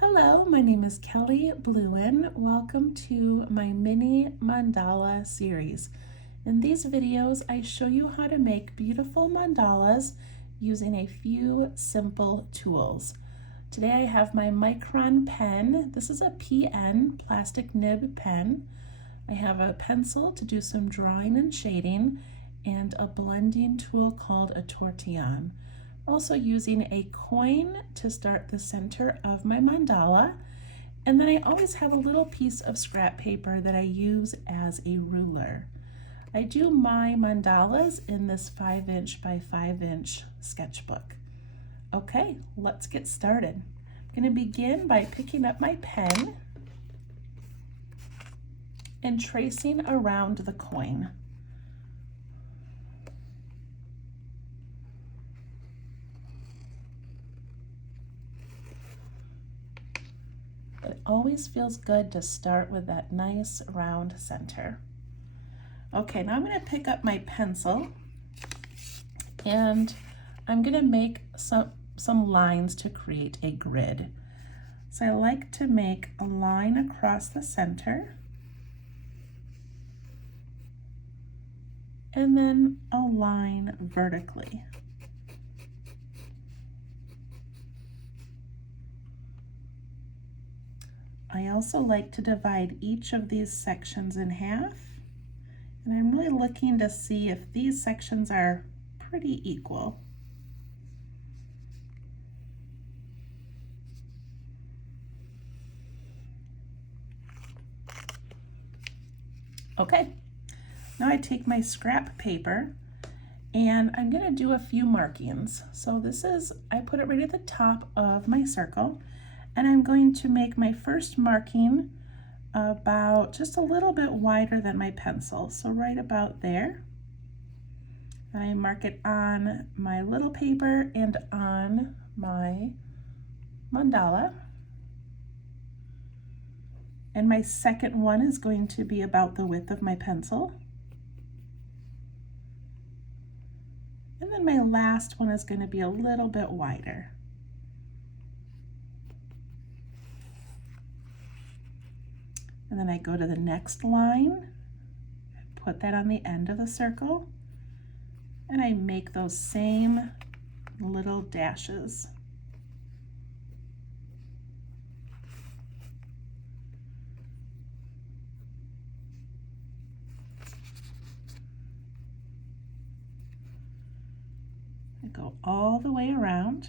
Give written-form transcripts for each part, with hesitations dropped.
Hello, my name is Kelly Bluen. Welcome to my mini mandala series. In these videos, I show you how to make beautiful mandalas using a few simple tools. Today I have my Micron pen. This is a PN, plastic nib pen. I have a pencil to do some drawing and shading, and a blending tool called a tortillon. Also using a coin to start the center of my mandala, and then I always have a little piece of scrap paper that I use as a ruler. I do my mandalas in this 5" by 5" sketchbook. Okay, let's get started. I'm going to begin by picking up my pen and tracing around the coin. It always feels good to start with that nice round center. Okay, now I'm going to pick up my pencil and I'm going to make some lines to create a grid. So I like to make a line across the center and then a line vertically. I also like to divide each of these sections in half, and I'm really looking to see if these sections are pretty equal. Okay, now I take my scrap paper and I'm going to do a few markings. So I put it right at the top of my circle, and I'm going to make my first marking about just a little bit wider than my pencil, so right about there. I mark it on my little paper and on my mandala. And my second one is going to be about the width of my pencil. And then my last one is going to be a little bit wider. And then I go to the next line, put that on the end of the circle, and I make those same little dashes. I go all the way around.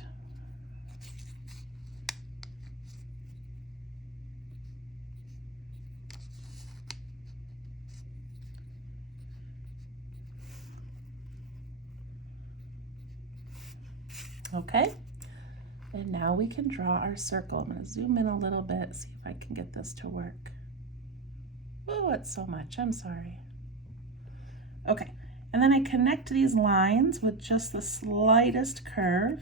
Okay, and now we can draw our circle. I'm going to zoom in a little bit, see if I can get this to work. Oh, it's so much, I'm sorry. Okay, and then I connect these lines with just the slightest curve,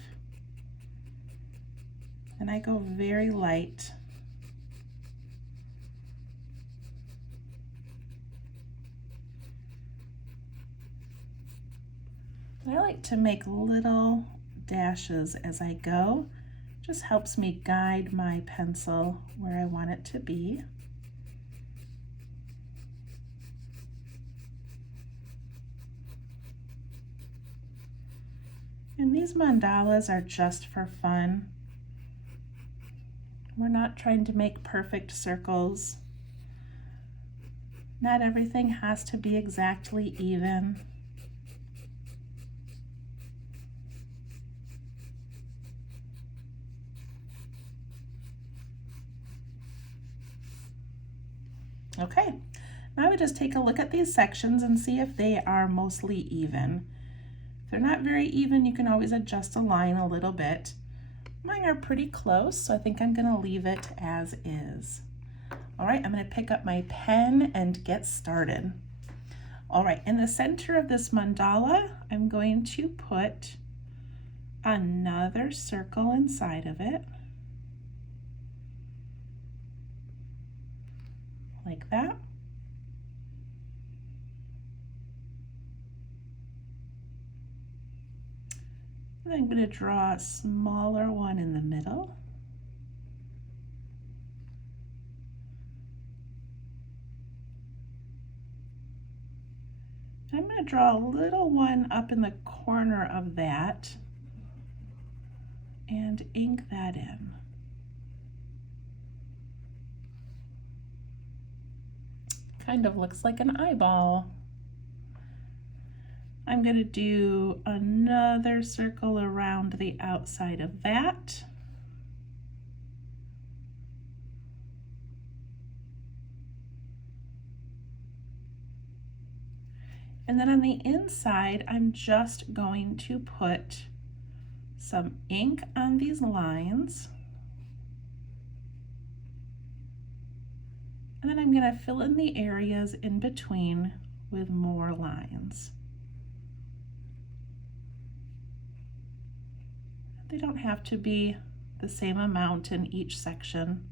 and I go very light. I like to make little dashes as I go. Just helps me guide my pencil where I want it to be. And these mandalas are just for fun. We're not trying to make perfect circles. Not everything has to be exactly even. Okay, now we just take a look at these sections and see if they are mostly even. If they're not very even, you can always adjust a line a little bit. Mine are pretty close, so I think I'm going to leave it as is. All right, I'm going to pick up my pen and get started. All right, in the center of this mandala, I'm going to put another circle inside of it, like that. And I'm going to draw a smaller one in the middle. I'm going to draw a little one up in the corner of that and ink that in. Kind of looks like an eyeball. I'm going to do another circle around the outside of that. And then on the inside, I'm just going to put some ink on these lines. And then I'm going to fill in the areas in between with more lines. They don't have to be the same amount in each section.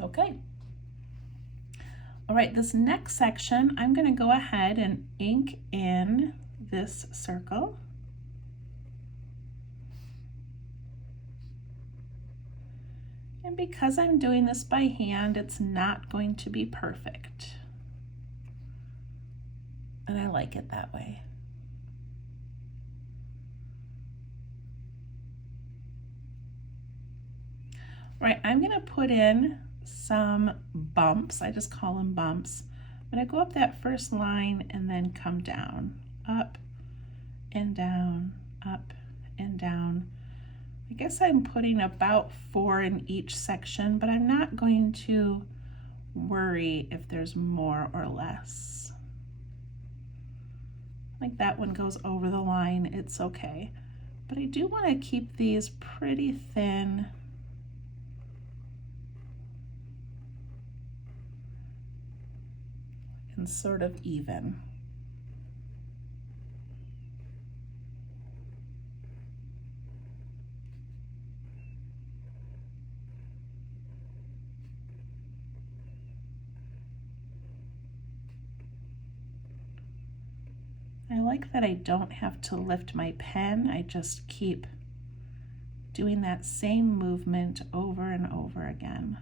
Okay. All right, this next section, I'm going to go ahead and ink in this circle. And because I'm doing this by hand, it's not going to be perfect. And I like it that way. All right, I'm going to put in some bumps. I just call them bumps. I'm going to go up that first line and then come down, up and down, up and down. I guess I'm putting about 4 in each section, but I'm not going to worry if there's more or less. Like that one goes over the line, it's okay. But I do want to keep these pretty thin. And sort of even. I like that I don't have to lift my pen, I just keep doing that same movement over and over again.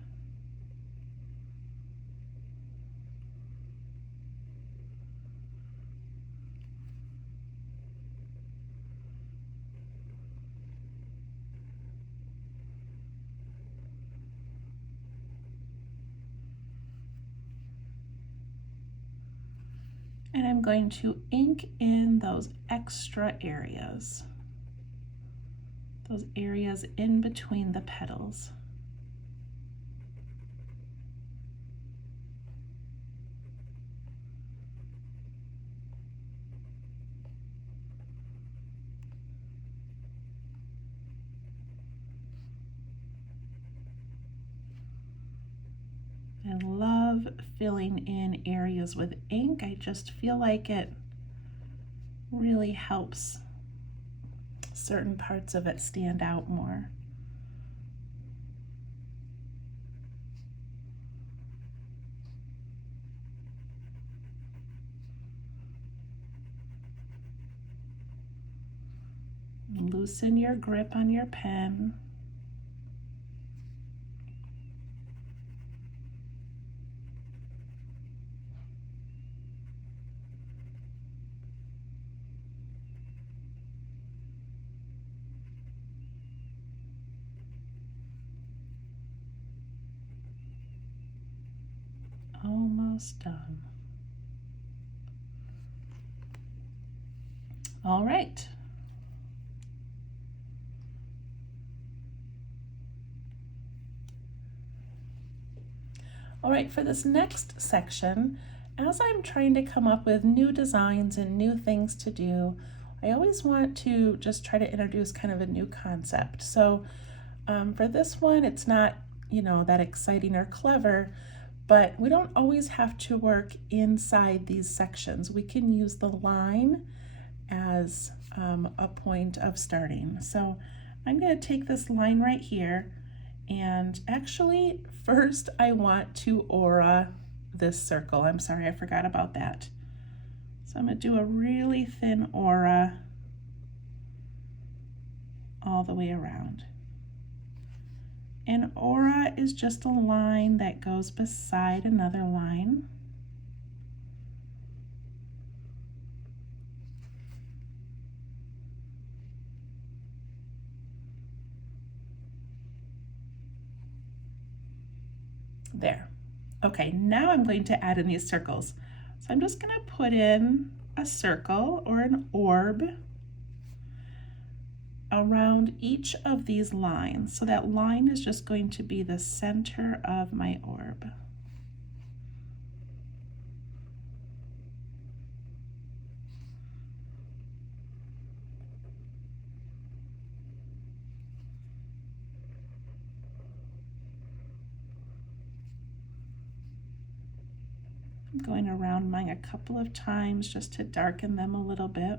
And I'm going to ink in those extra areas, those areas in between the petals. I love filling in areas with ink. I just feel like it really helps certain parts of it stand out more. Loosen your grip on your pen. Almost done. All right. All right, for this next section, as I'm trying to come up with new designs and new things to do, I always want to just try to introduce kind of a new concept. So for this one, it's not, that exciting or clever, but we don't always have to work inside these sections. We can use the line as a point of starting. So I'm going to take this line right here, and actually first I want to aura this circle. I'm sorry, I forgot about that. So I'm going to do a really thin aura all the way around. An aura is just a line that goes beside another line. There. Okay, now I'm going to add in these circles. So I'm just going to put in a circle or an orb around each of these lines. So that line is just going to be the center of my orb. I'm going around mine a couple of times just to darken them a little bit.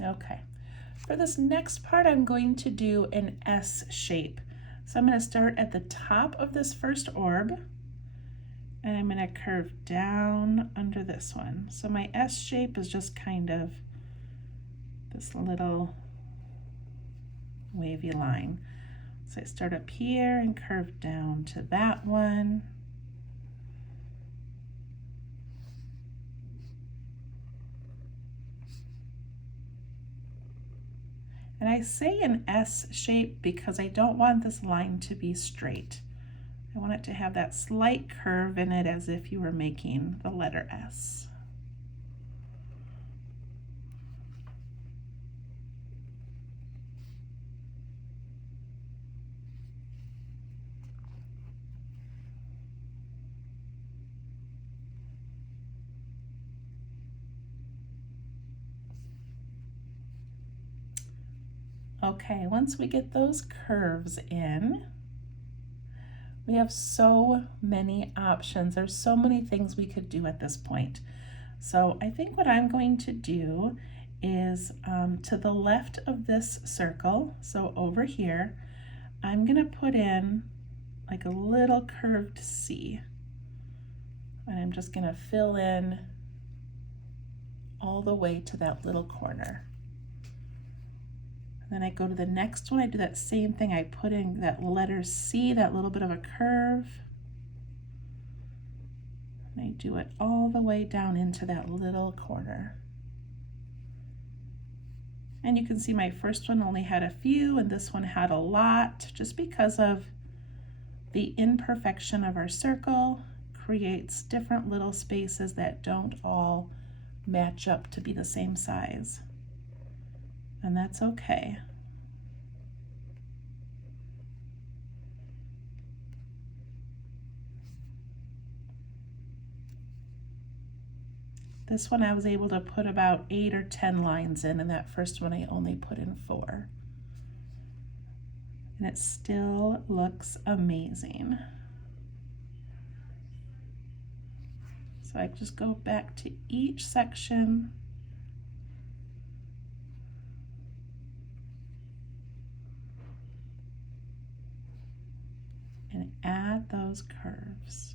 Okay, for this next part, I'm going to do an S shape. So I'm going to start at the top of this first orb, and I'm going to curve down under this one. So my S shape is just kind of this little wavy line. So I start up here and curve down to that one. And I say an S shape because I don't want this line to be straight. I want it to have that slight curve in it as if you were making the letter S. Okay, once we get those curves in, we have so many options. There's so many things we could do at this point. So I think what I'm going to do is to the left of this circle, so over here, I'm going to put in like a little curved C. And I'm just going to fill in all the way to that little corner. Then I go to the next one, I do that same thing. I put in that letter C, that little bit of a curve. And I do it all the way down into that little corner. And you can see my first one only had a few and this one had a lot, just because of the imperfection of our circle creates different little spaces that don't all match up to be the same size. And that's okay. This one I was able to put about 8 or 10 lines in, and that first one I only put in 4. And it still looks amazing. So I just go back to each section and add those curves.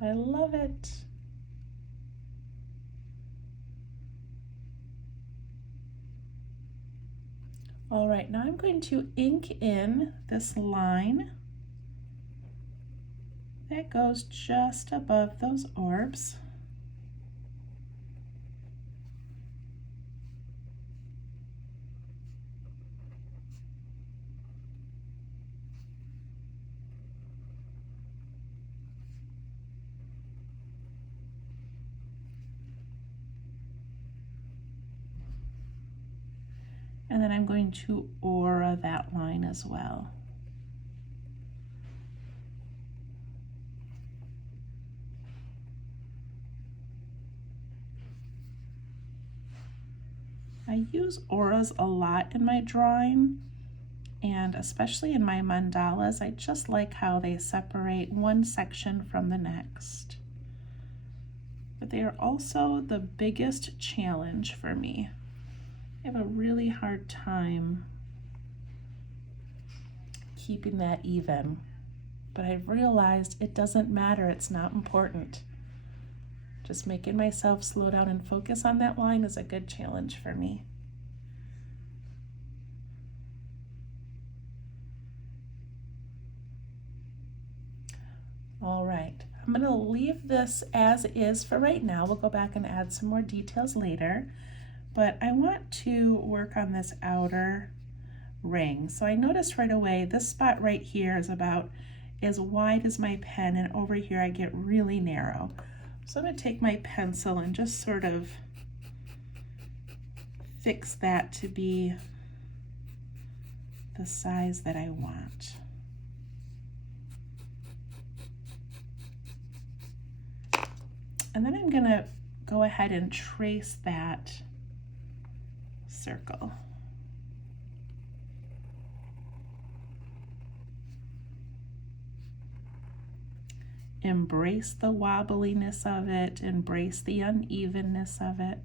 I love it. All right, now I'm going to ink in this line that goes just above those orbs. And then I'm going to aura that line as well. I use auras a lot in my drawing, and especially in my mandalas, I just like how they separate one section from the next. But they are also the biggest challenge for me. I have a really hard time keeping that even, but I've realized it doesn't matter, it's not important. Just making myself slow down and focus on that line is a good challenge for me. All right, I'm going to leave this as is for right now. We'll go back and add some more details later, but I want to work on this outer ring. So I noticed right away this spot right here is about as wide as my pen, and over here I get really narrow. So I'm going to take my pencil and just sort of fix that to be the size that I want. And then I'm going to go ahead and trace that circle. Embrace the wobbliness of it, embrace the unevenness of it.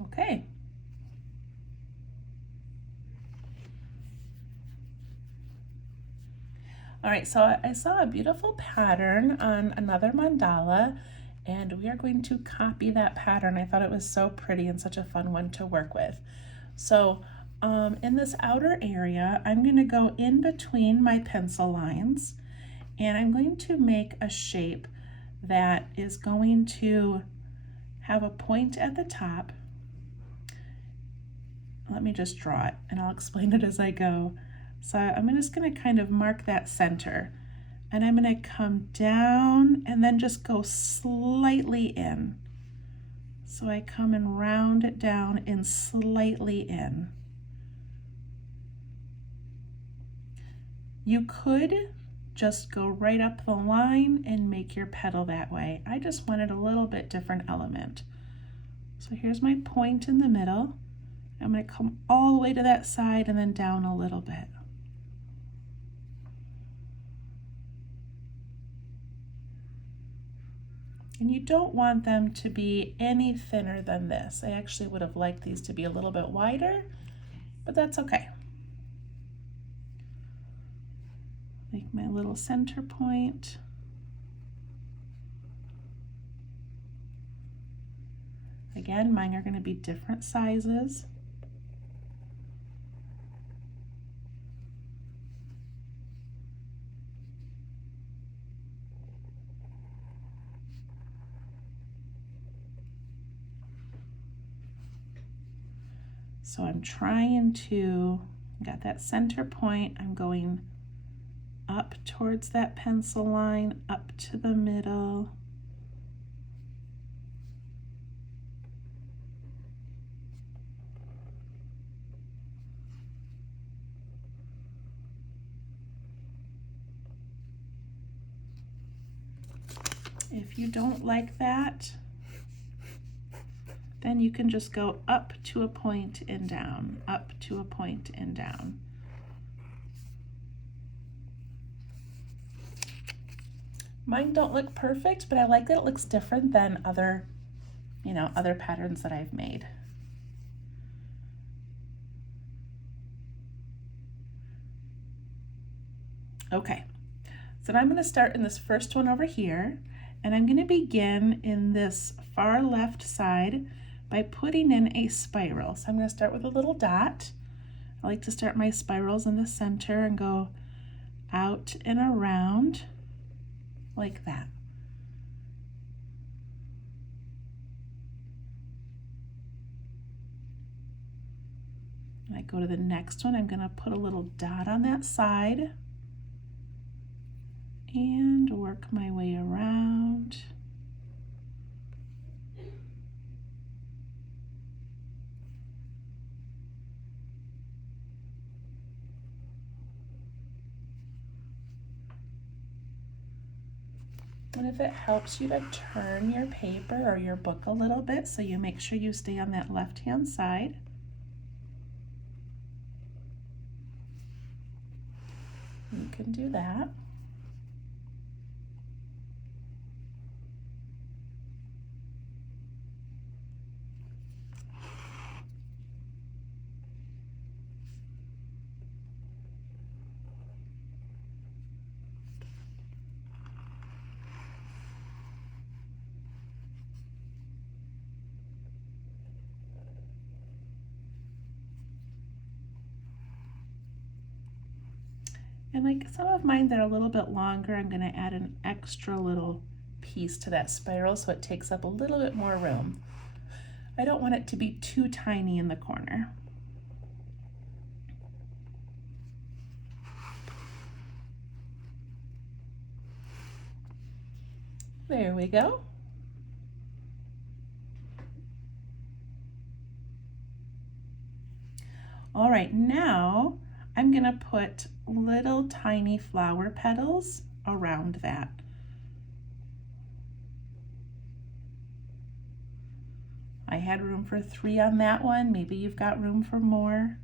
Okay. All right, so I saw a beautiful pattern on another mandala, and we are going to copy that pattern. I thought it was so pretty and such a fun one to work with. So in this outer area, I'm going to go in between my pencil lines, and I'm going to make a shape that is going to have a point at the top. Let me just draw it, and I'll explain it as I go. So I'm just going to kind of mark that center, and I'm going to come down and then just go slightly in. So I come and round it down and slightly in. You could just go right up the line and make your petal that way. I just wanted a little bit different element. So here's my point in the middle. I'm going to come all the way to that side and then down a little bit. And you don't want them to be any thinner than this. I actually would have liked these to be a little bit wider, but that's okay. Make my little center point. Again, mine are going to be different sizes. So I'm trying to, got that center point, I'm going up towards that pencil line, up to the middle. If you don't like that, then you can just go up to a point and down, up to a point and down. Mine don't look perfect, but I like that it looks different than other, other patterns that I've made. Okay, so now I'm going to start in this first one over here, and I'm going to begin in this far left side by putting in a spiral. So I'm going to start with a little dot. I like to start my spirals in the center and go out and around like that. When I go to the next one, I'm going to put a little dot on that side and work my way around. And if it helps you to turn your paper or your book a little bit so you make sure you stay on that left-hand side. You can do that. And like some of mine that are a little bit longer, I'm going to add an extra little piece to that spiral so it takes up a little bit more room. I don't want it to be too tiny in the corner. There we go. All right, now I'm going to put little tiny flower petals around that. I had room for 3 on that one. Maybe you've got room for more.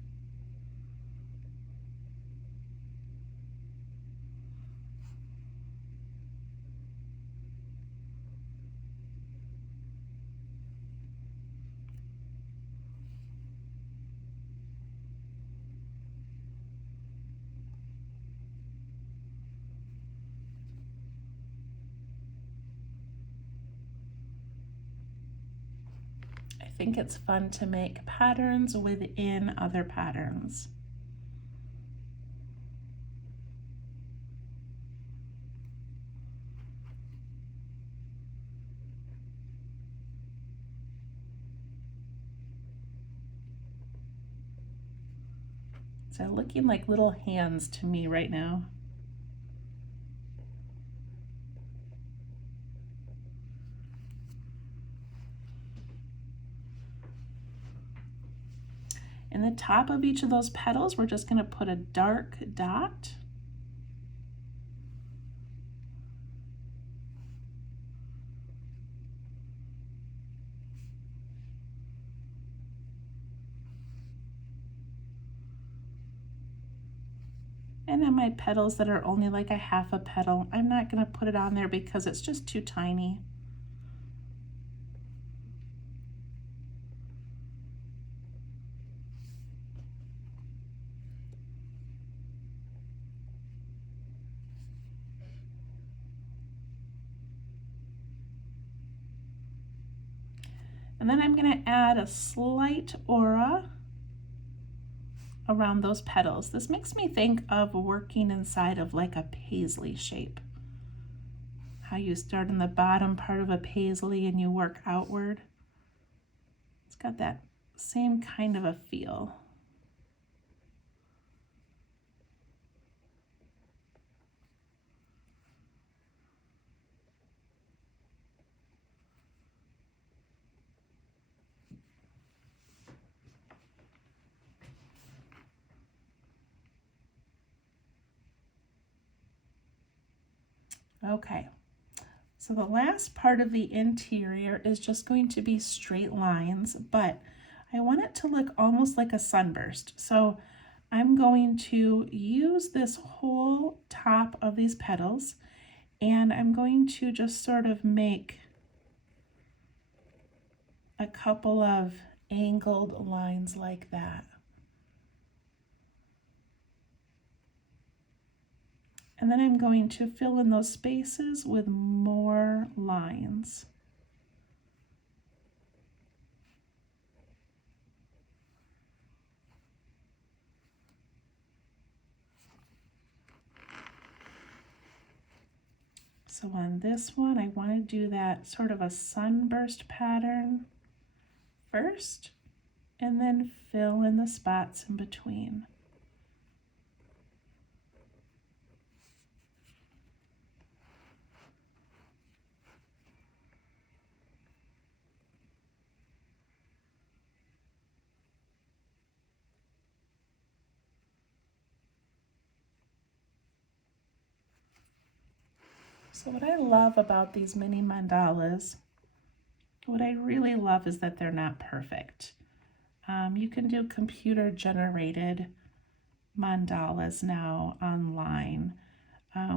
I think it's fun to make patterns within other patterns. So looking like little hands to me right now. In the top of each of those petals, we're just going to put a dark dot. And then my petals that are only like a half a petal, I'm not going to put it on there because it's just too tiny. And then I'm going to add a slight aura around those petals. This makes me think of working inside of like a paisley shape. How you start in the bottom part of a paisley and you work outward. It's got that same kind of a feel. Okay, so the last part of the interior is just going to be straight lines, but I want it to look almost like a sunburst. So I'm going to use this whole top of these petals and I'm going to just sort of make a couple of angled lines like that. And then I'm going to fill in those spaces with more lines. So on this one, I want to do that sort of a sunburst pattern first, and then fill in the spots in between. So what I love about these mini mandalas, what I really love is that they're not perfect. You can do computer generated mandalas now online.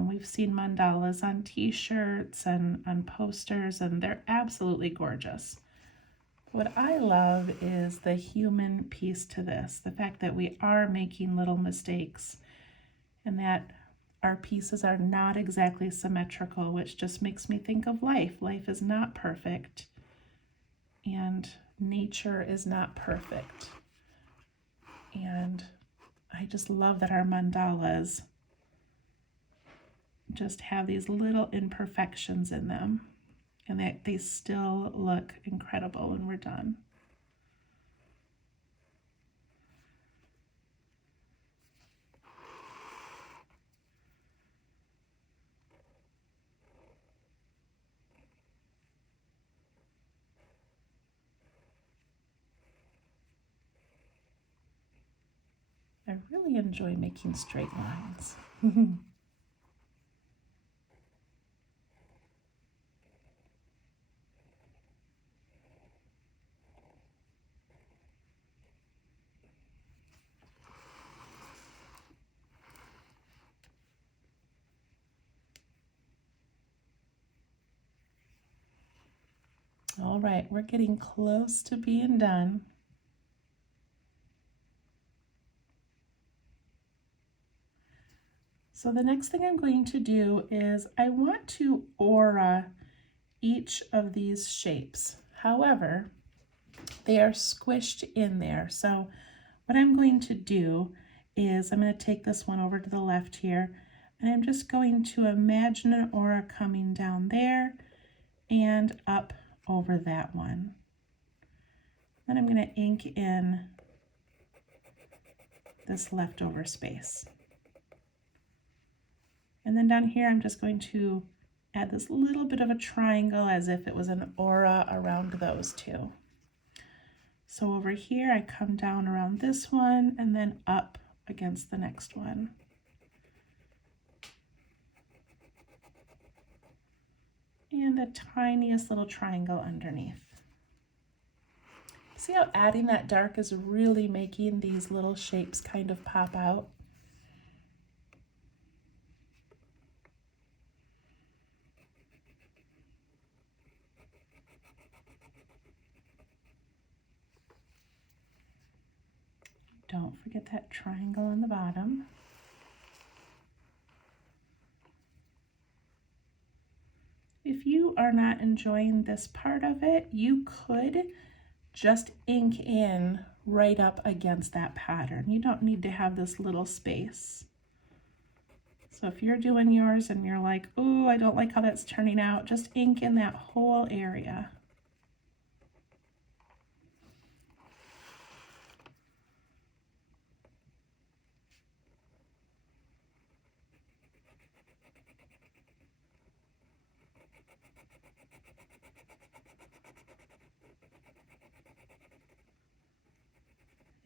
We've seen mandalas on t-shirts and on posters, and they're absolutely gorgeous. What I love is the human piece to this, the fact that we are making little mistakes and that our pieces are not exactly symmetrical, which just makes me think of life. Life is not perfect, and nature is not perfect. And I just love that our mandalas just have these little imperfections in them, and that they still look incredible when we're done. I really enjoy making straight lines. All right, we're getting close to being done. So the next thing I'm going to do is I want to aura each of these shapes. However, they are squished in there. So what I'm going to do is I'm going to take this one over to the left here, and I'm just going to imagine an aura coming down there and up over that one. Then I'm going to ink in this leftover space. And then down here, I'm just going to add this little bit of a triangle as if it was an aura around those two. So over here, I come down around this one and then up against the next one. And the tiniest little triangle underneath. See how adding that dark is really making these little shapes kind of pop out? Don't forget that triangle on the bottom. If you are not enjoying this part of it, you could just ink in right up against that pattern. You don't need to have this little space. So if you're doing yours and you're like, oh, I don't like how that's turning out, just ink in that whole area.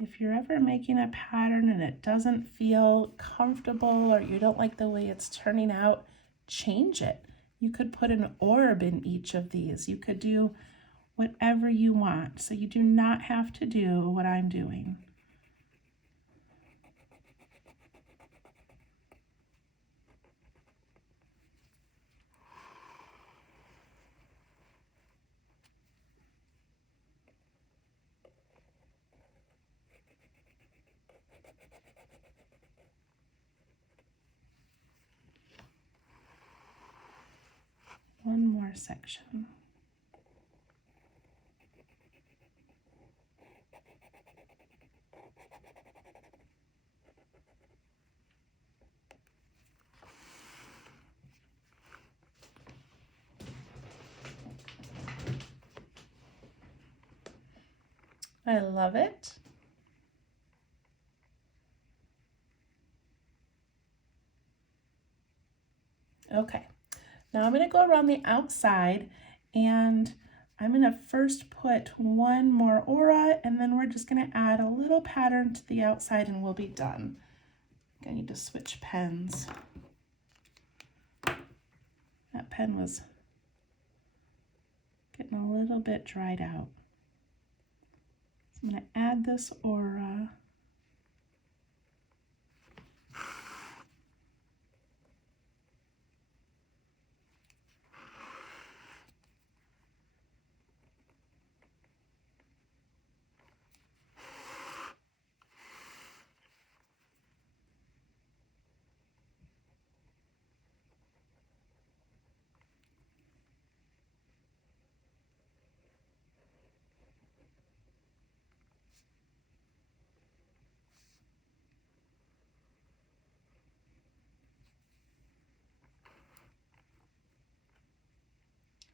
If you're ever making a pattern and it doesn't feel comfortable or you don't like the way it's turning out, change it. You could put an orb in each of these. You could do whatever you want. So you do not have to do what I'm doing. One more section. I love it. Okay, now I'm going to go around the outside and I'm going to first put one more aura and then we're just going to add a little pattern to the outside and we'll be done. I need to switch pens. That pen was getting a little bit dried out. So I'm going to add this aura.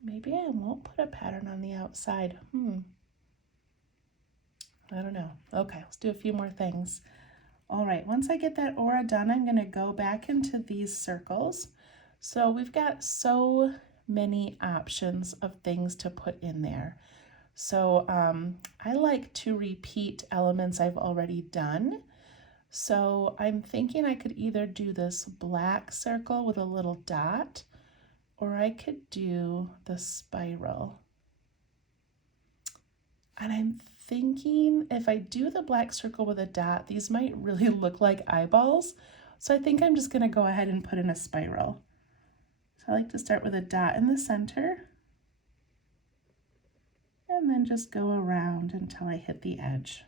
Maybe I won't put a pattern on the outside. I don't know. Okay, let's do a few more things. All right, once I get that aura done, I'm going to go back into these circles. So we've got so many options of things to put in there. So I like to repeat elements I've already done. So I'm thinking I could either do this black circle with a little dot, or I could do the spiral. And I'm thinking if I do the black circle with a dot, these might really look like eyeballs. So I think I'm just going to go ahead and put in a spiral. So I like to start with a dot in the center and then just go around until I hit the edge.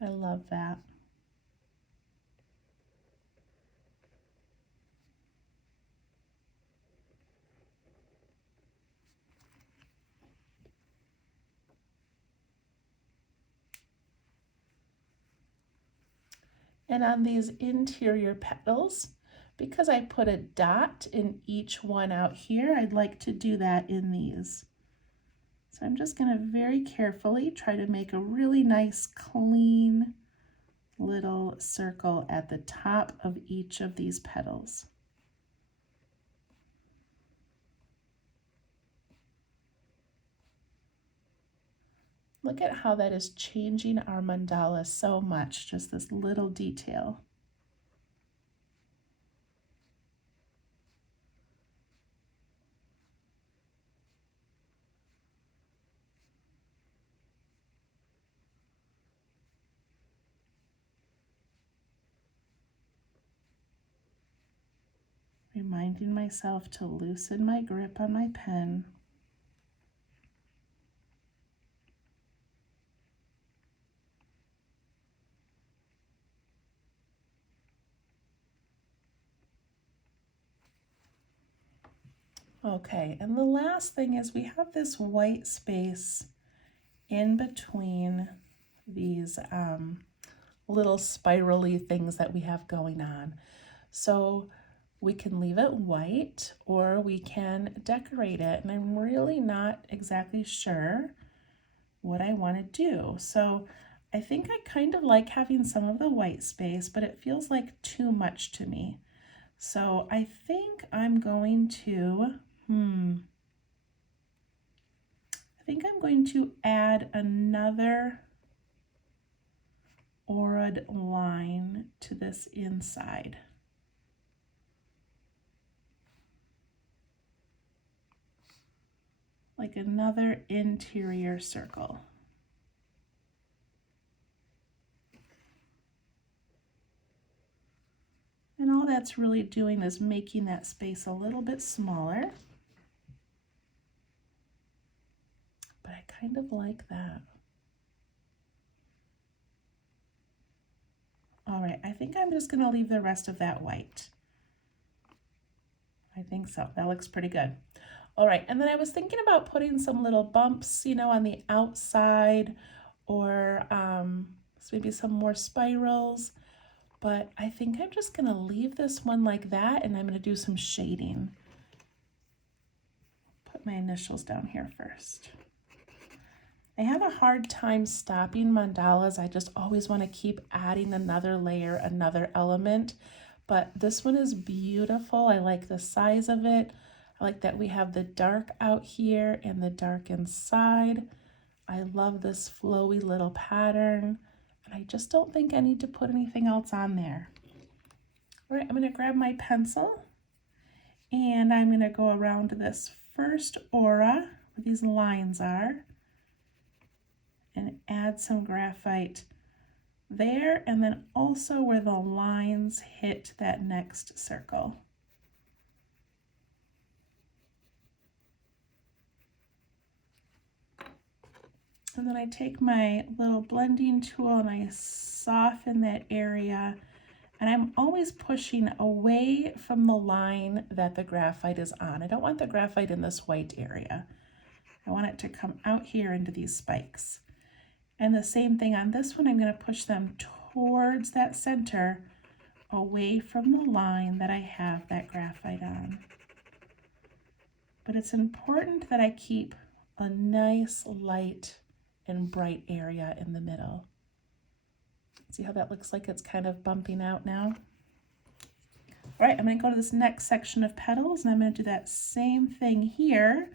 I love that. And on these interior petals, because I put a dot in each one out here, I'd like to do that in these. So I'm just going to very carefully try to make a really nice, clean little circle at the top of each of these petals. Look at how that is changing our mandala so much, just this little detail. Reminding myself to loosen my grip on my pen. Okay, and the last thing is we have this white space in between these little spirally things that we have going on. So we can leave it white or we can decorate it, and I'm really not exactly sure what I want to do. So I think I kind of like having some of the white space, but it feels like too much to me. So I think I'm going to, I think I'm going to add another aura'd line to this inside. Like another interior circle. And all that's really doing is making that space a little bit smaller. But I kind of like that. All right, I think I'm just gonna leave the rest of that white. I think so, that looks pretty good. All right, and then I was thinking about putting some little bumps, you know, on the outside, or maybe some more spirals, but I think I'm just gonna leave this one like that, and I'm gonna do some shading. Put my initials down here first. I have a hard time stopping mandalas. I just always want to keep adding another layer, another element. But this one is beautiful. I like the size of it. I like that we have the dark out here and the dark inside. I love this flowy little pattern. And I just don't think I need to put anything else on there. All right, I'm going to grab my pencil and I'm going to go around this first aura where these lines are and add some graphite there, and then also where the lines hit that next circle. And then I take my little blending tool and I soften that area, and I'm always pushing away from the line that the graphite is on. I don't want the graphite in this white area. I want it to come out here into these spikes. And the same thing on this one, I'm going to push them towards that center, away from the line that I have that graphite on. But it's important that I keep a nice light and bright area in the middle. See how that looks like it's kind of bumping out now? All right, I'm going to go to this next section of petals, and I'm going to do that same thing here.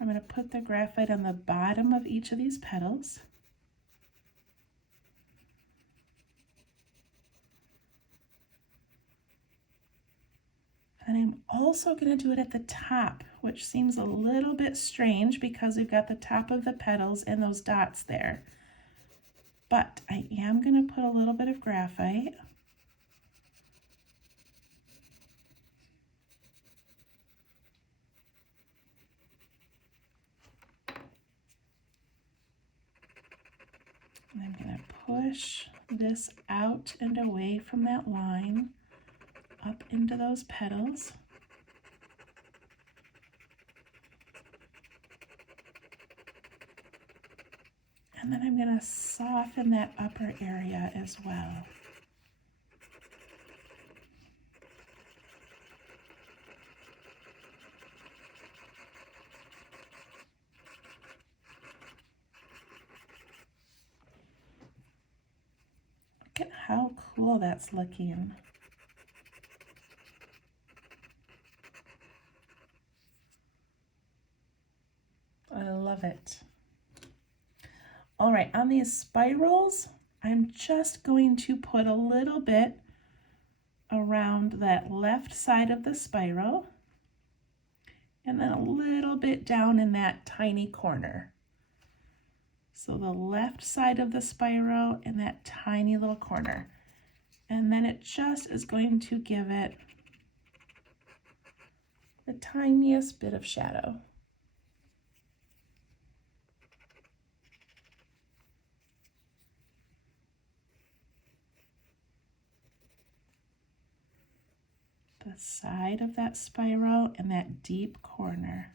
I'm going to put the graphite on the bottom of each of these petals. And I'm also going to do it at the top, which seems a little bit strange because we've got the top of the petals and those dots there. But I am going to put a little bit of graphite. And I'm going to push this out and away from that line, up into those petals. And then I'm going to soften that upper area as well. Look at how cool that's looking. I love it. All right, on these spirals, I'm just going to put a little bit around that left side of the spiral, and then a little bit down in that tiny corner. So the left side of the spiral and that tiny little corner. And then it just is going to give it the tiniest bit of shadow. The side of that spiral and that deep corner.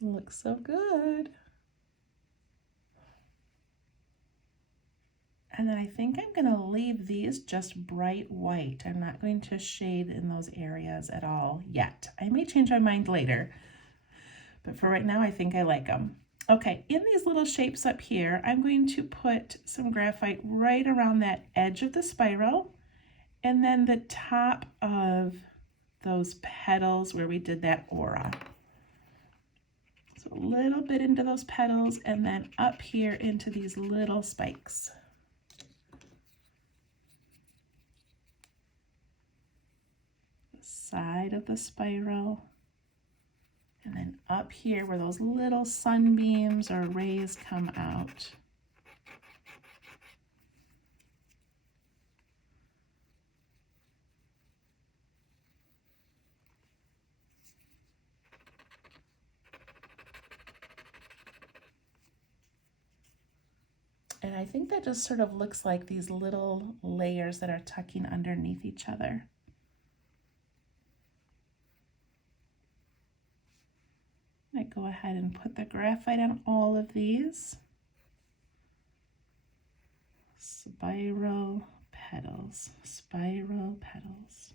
Looks so good. And then I think I'm going to leave these just bright white. I'm not going to shade in those areas at all yet. I may change my mind later, but for right now, I think I like them. Okay, in these little shapes up here, I'm going to put some graphite right around that edge of the spiral, and then the top of those petals where we did that aura. So a little bit into those petals, and then up here into these little spikes. The side of the spiral, and then up here where those little sunbeams or rays come out. And I think that just sort of looks like these little layers that are tucking underneath each other. I go ahead and put the graphite on all of these. Spiral petals, spiral petals.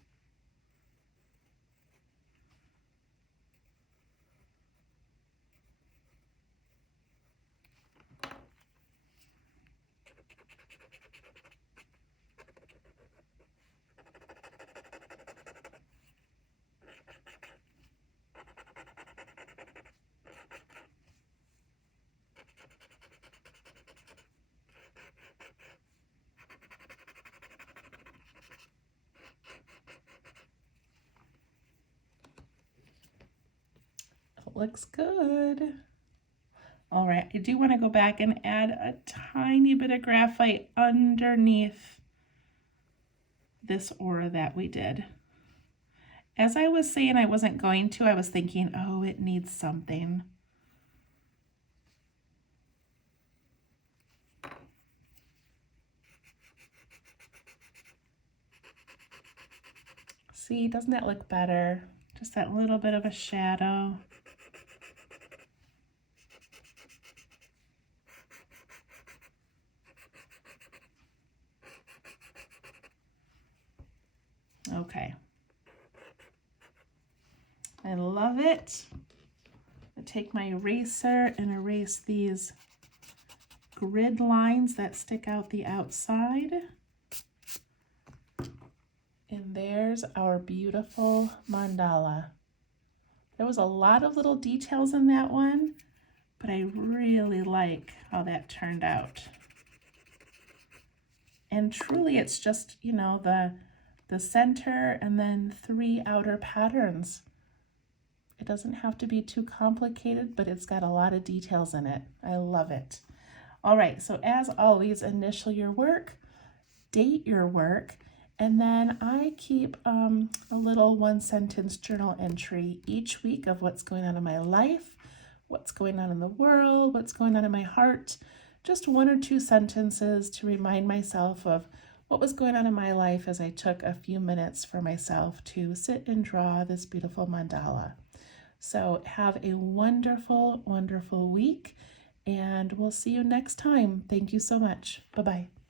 Looks good. All right, I do want to go back and add a tiny bit of graphite underneath this aura that we did. As I was saying I wasn't going to, I was thinking, oh, it needs something. See, doesn't that look better? Just that little bit of a shadow. Okay. I love it. I take my eraser and erase these grid lines that stick out the outside. And there's our beautiful mandala. There was a lot of little details in that one, but I really like how that turned out. And truly it's just, you know, the center and then 3 outer patterns. It doesn't have to be too complicated, but it's got a lot of details in it. I love it. All right, so as always, initial your work, date your work, and then I keep a little 1-sentence journal entry each week of what's going on in my life, what's going on in the world, what's going on in my heart. Just 1 or 2 sentences to remind myself of what was going on in my life as I took a few minutes for myself to sit and draw this beautiful mandala. So have a wonderful, wonderful week, and we'll see you next time. Thank you so much. Bye-bye.